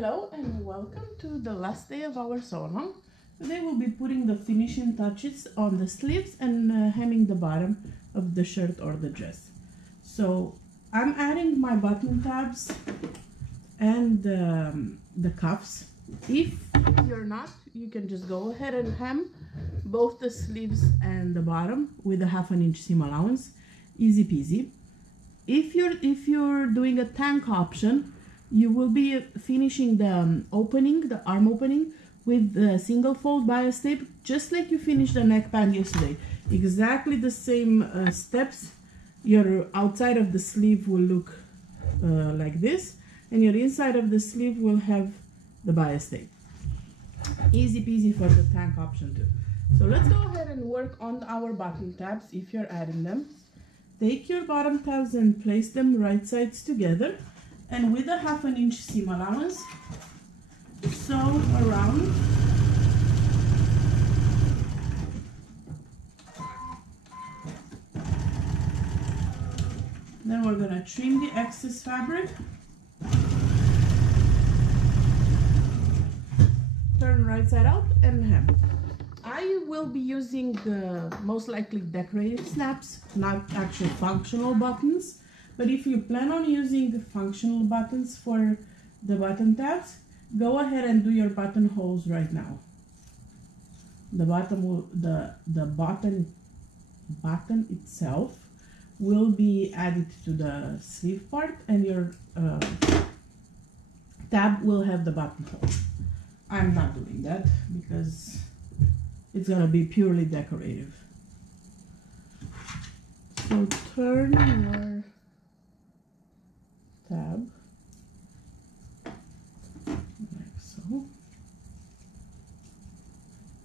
Hello and welcome to the last day of our sew-along. Today we'll be putting the finishing touches on the sleeves and hemming the bottom of the shirt or the dress. So I'm adding my button tabs and the cuffs. If you're not, you can just go ahead and hem both the sleeves and the bottom with a 1/2 inch seam allowance. Easy peasy. If you're doing a tank option, you will be finishing the the arm opening with the single fold bias tape, just like you finished the neckband yesterday. Exactly the same steps. Your outside of the sleeve will look like this, and your inside of the sleeve will have the bias tape. Easy peasy for the tank option too. So let's go ahead and work on our bottom tabs if you're adding them. Take your bottom tabs and place them right sides together, and with a 1/2 inch seam allowance, sew around. Then we're gonna trim the excess fabric. Turn right side out and hem. I will be using most likely decorated snaps, not actual functional buttons. But if you plan on using functional buttons for the button tabs, go ahead and do your buttonholes right now. The button itself will be added to the sleeve part, and your tab will have the buttonhole. I'm not doing that because it's gonna be purely decorative. So turn your tab like so.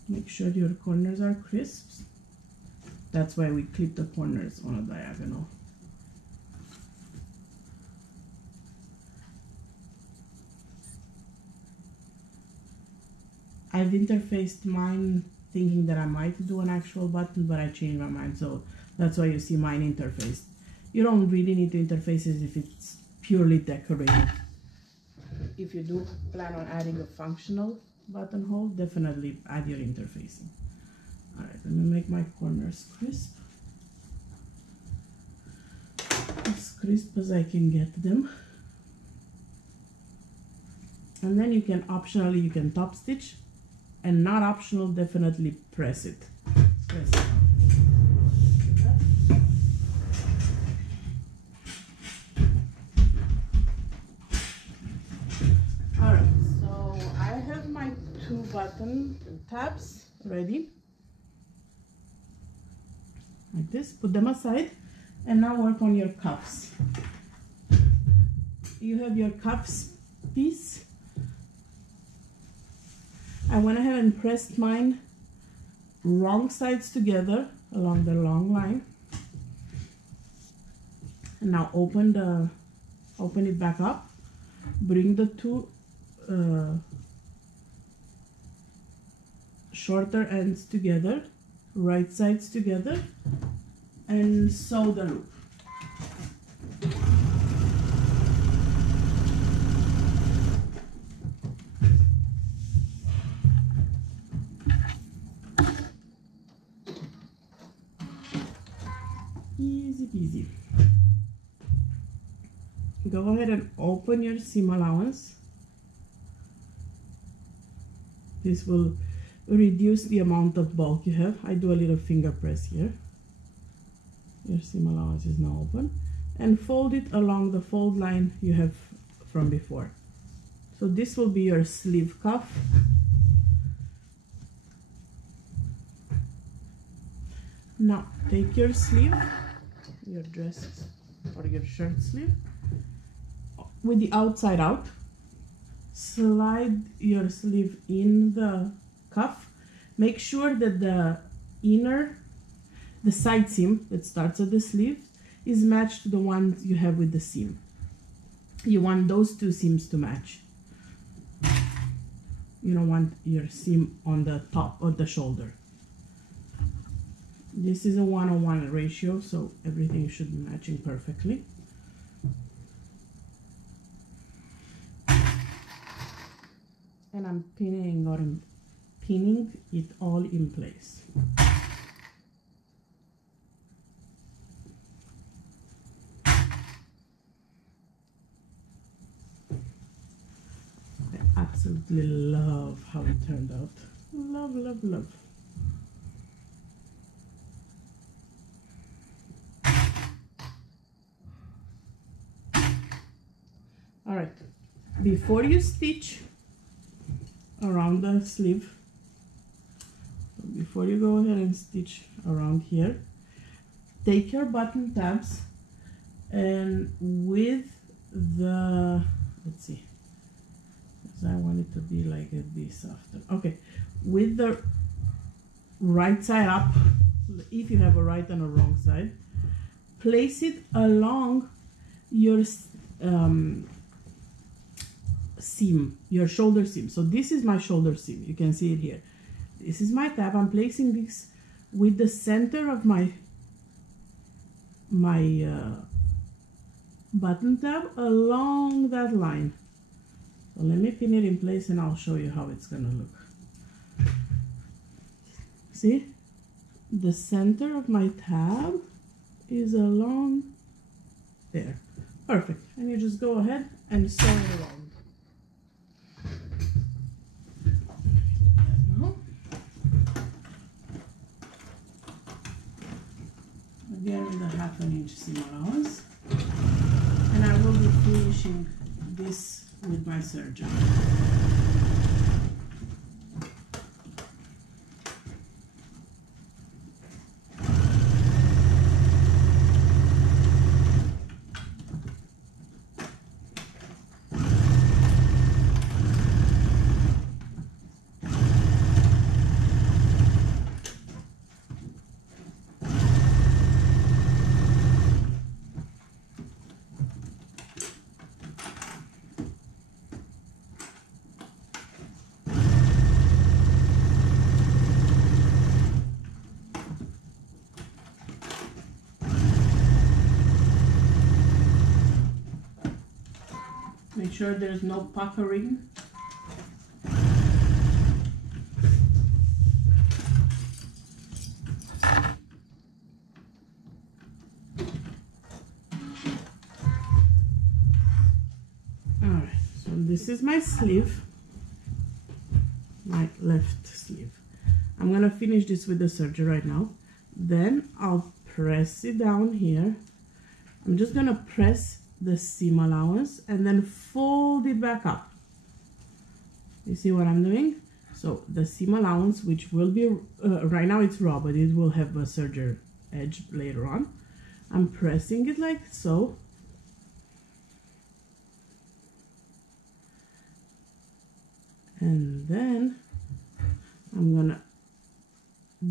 Make sure your corners are crisp. That's why we clip the corners on a diagonal. I've interfaced mine thinking that I might do an actual button, but I changed my mind, so that's why you see mine interfaced. You don't really need to interface it if it's purely decorative. If you do plan on adding a functional buttonhole, definitely add your interfacing. Alright, I'm gonna make my corners crisp. As crisp as I can get them. And then you can optionally, top stitch, and not optional, definitely press it. Press it out. Alright, so I have my 2 button tabs ready. Like this, put them aside, and now work on your cuffs. You have your cuffs piece. I went ahead and pressed mine wrong sides together along the long line, and now open it back up. Bring the 2 shorter ends together, right sides together, and sew the loop. Easy peasy. Go ahead and open your seam allowance. This will reduce the amount of bulk you have. I do a little finger press here. Your seam allowance is now open, and fold it along the fold line you have from before. So this will be your sleeve cuff. Now take your sleeve, your dress or your shirt sleeve, with the outside out. Slide your sleeve in the cuff. Make sure that the side seam that starts at the sleeve is matched to the ones you have with the seam. You want those 2 seams to match. You don't want your seam on the top of the shoulder. This is a 1:1 ratio, so everything should be matching perfectly. I'm pinning it all in place. I absolutely love how it turned out. Love, love, love. All right, before you stitch around the sleeve, before you go ahead and stitch around here, take your button tabs and with the, let's see, because I want it to be like this after. Okay, with the right side up, if you have a right and a wrong side, place it along your seam, your shoulder seam. So this is my shoulder seam, you can see it here. This is my tab. I'm placing this with the center of my button tab along that line. So let me pin it in place and I'll show you how it's gonna look. See, the center of my tab is along there. Perfect. And you just go ahead and sew it around. Again with a 1/2 inch seam allowance, and I will be finishing this with my serger. Make sure there's no puckering. Alright, so this is my sleeve, my left sleeve. I'm gonna finish this with the serger right now. Then I'll press it down here. I'm just gonna press the seam allowance and then fold it back up. You see what I'm doing? So the seam allowance, which will be right now it's raw, but it will have a serger edge later on. I'm pressing it like so, and then I'm gonna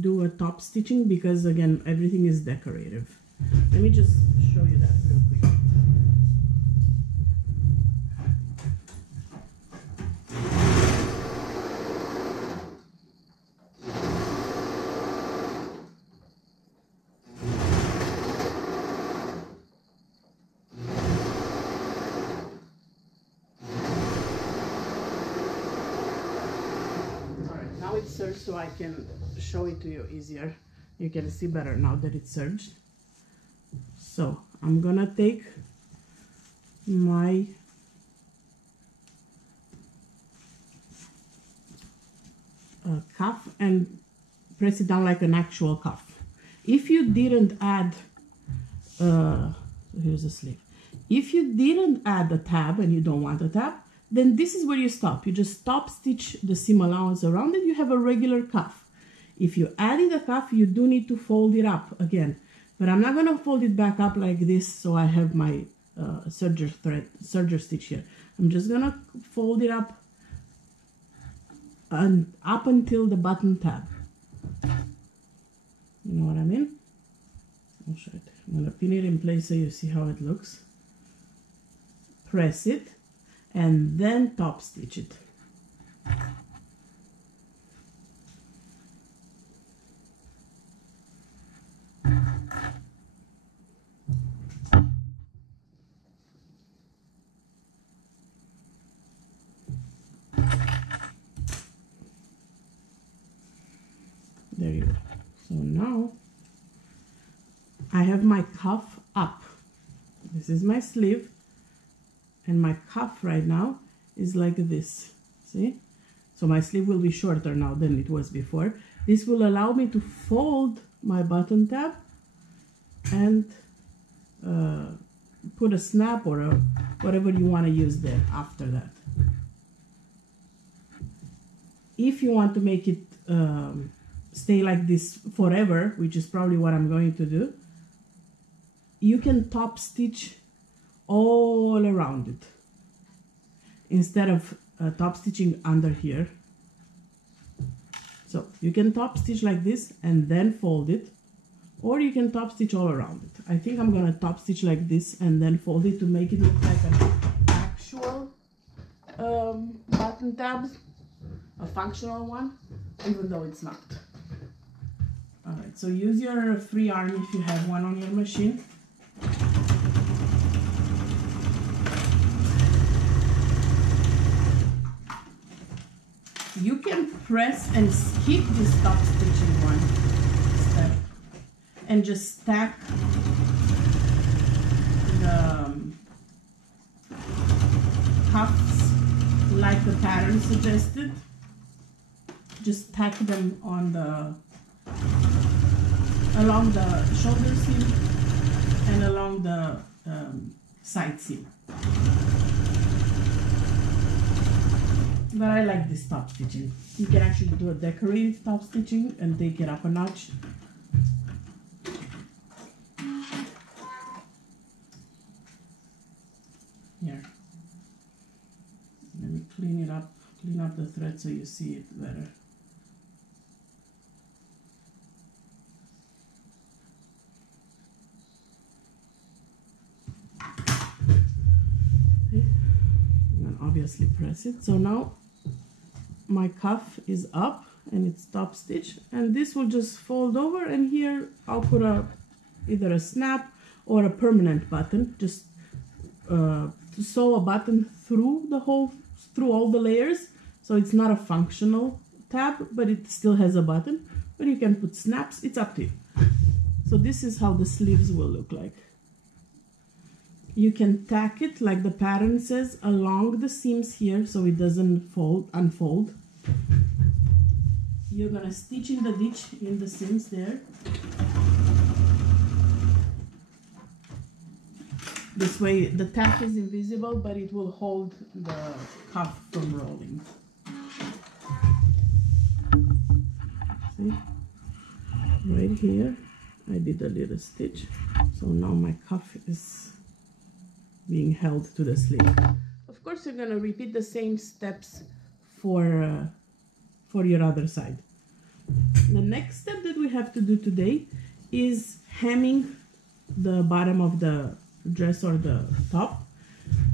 do a top stitching because again everything is decorative. Let me just show you that real quick. Now it's serged, so I can show it to you easier. You can see better now that it's serged. So I'm gonna take my cuff and press it down like an actual cuff. If you didn't add, here's the sleeve. If you didn't add a tab and you don't want a tab, then this is where you stop. You just stop stitch the seam allowance around it. You have a regular cuff. If you added a cuff, you do need to fold it up again. But I'm not gonna fold it back up like this, so I have my serger stitch here. I'm just gonna fold it up and up until the button tab. You know what I mean? I'll show it. I'm gonna pin it in place so you see how it looks. Press it and then top stitch it. I have my cuff up. This is my sleeve, and my cuff right now is like this, see? So my sleeve will be shorter now than it was before. This will allow me to fold my button tab and put a snap or whatever you want to use there after that. If you want to make it stay like this forever, which is probably what I'm going to do, you can top stitch all around it instead of top stitching under here. So you can top stitch like this and then fold it, or you can top stitch all around it. I think I'm gonna top stitch like this and then fold it to make it look like an actual button tab, a functional one, even though it's not. All right, so use your free arm if you have one on your machine. You can press and skip this top stitching one step and just stack the cuffs like the pattern suggested. Just stack them on along the shoulder seam and along the side seam. But I like this top stitching. You can actually do a decorative top stitching and take it up a notch. Here. Let me clean up the thread so you see it better. Okay. And obviously press it. So now my cuff is up and it's top stitch, and this will just fold over, and here I'll put either a snap or a permanent button, just to sew a button through all the layers, so it's not a functional tab, but it still has a button. But you can put snaps, it's up to you. So this is how the sleeves will look like. You can tack it like the pattern says along the seams here so it doesn't unfold. You're gonna stitch in the ditch in the seams there. This way the tack is invisible, but it will hold the cuff from rolling. See? Right here I did a little stitch, so now my cuff is being held to the sleeve. Of course, you're gonna repeat the same steps for your other side. The next step that we have to do today is hemming the bottom of the dress or the top.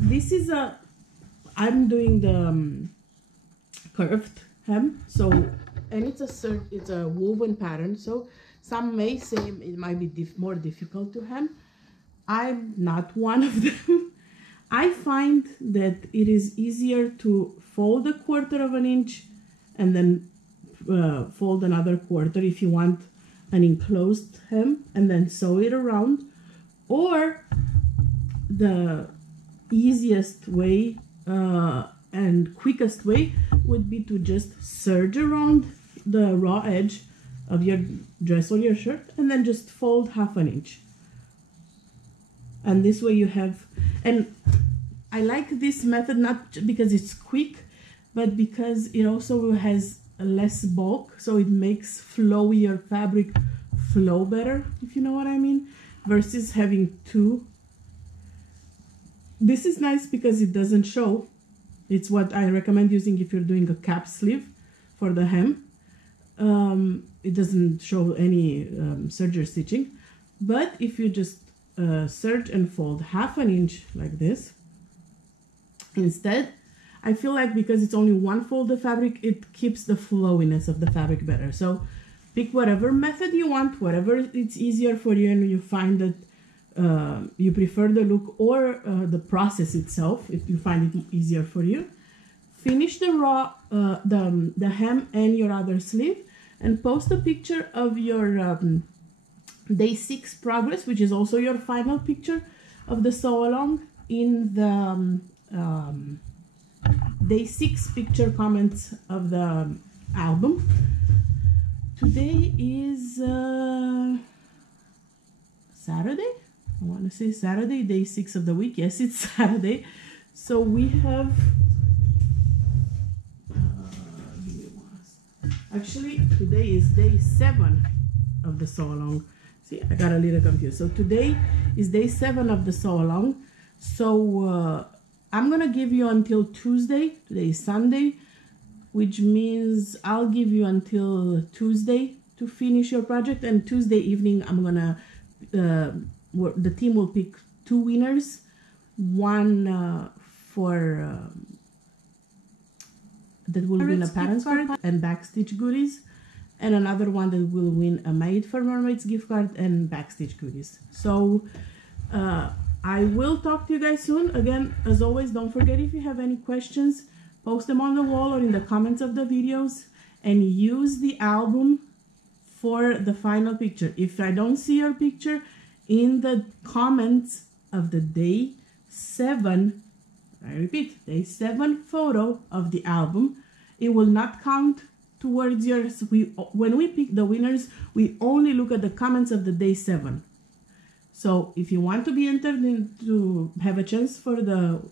This is I'm doing the curved hem, so, and it's a woven pattern, so some may say it might be more difficult to hem. I'm not one of them. I find that it is easier to fold 1/4 inch and then fold another 1/4 if you want an enclosed hem, and then sew it around. Or the easiest way and quickest way would be to just serge around the raw edge of your dress or your shirt and then just fold 1/2 inch. And this way you have, and I like this method not because it's quick, but because it also has less bulk, so it makes flowier fabric flow better, if you know what I mean, versus having two. This is nice because it doesn't show. It's what I recommend using if you're doing a cap sleeve for the hem. It doesn't show any serger stitching, but if you just serge and fold 1/2 inch like this instead, I feel like because it's only one fold of fabric, it keeps the flowiness of the fabric better. So pick whatever method you want, whatever it's easier for you, and you find that you prefer the look or the process itself, if you find it easier for you. Finish the raw the hem and your other sleeve, and post a picture of your day 6 progress, which is also your final picture of the sew along, in the day 6 picture comments of the album. Today is Saturday. I want to say Saturday, day 6 of the week. Yes, it's Saturday. So we have actually today is day 7 of the sew along. See, I got a little confused. So today is day 7 of the sew along. So I'm gonna give you until Tuesday. Today is Sunday, which means I'll give you until Tuesday to finish your project. And Tuesday evening, I'm gonna the team will pick 2 winners, one for that will win a parents card and backstitch goodies, and another one that will win a Made for Mermaids gift card and backstitch goodies. So I will talk to you guys soon. Again, as always, don't forget, if you have any questions, post them on the wall or in the comments of the videos, and use the album for the final picture. If I don't see your picture in the comments of the day 7, I repeat, day 7 photo of the album, it will not count towards yours. When we pick the winners, we only look at the comments of the day 7. So if you want to be entered to have a chance for the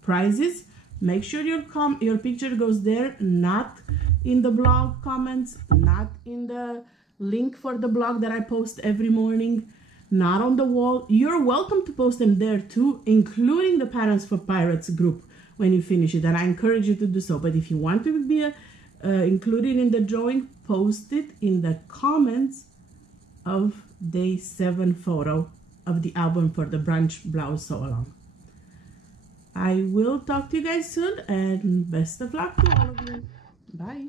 prizes, make sure your picture goes there, not in the blog comments, not in the link for the blog that I post every morning, not on the wall. You're welcome to post them there too, including the Parents for Pirates group when you finish it, and I encourage you to do so. But if you want to be included in the drawing, post it in the comments of day 7 photo of the album for the brunch blouse sew along. I will talk to you guys soon, and best of luck to all of you. Bye.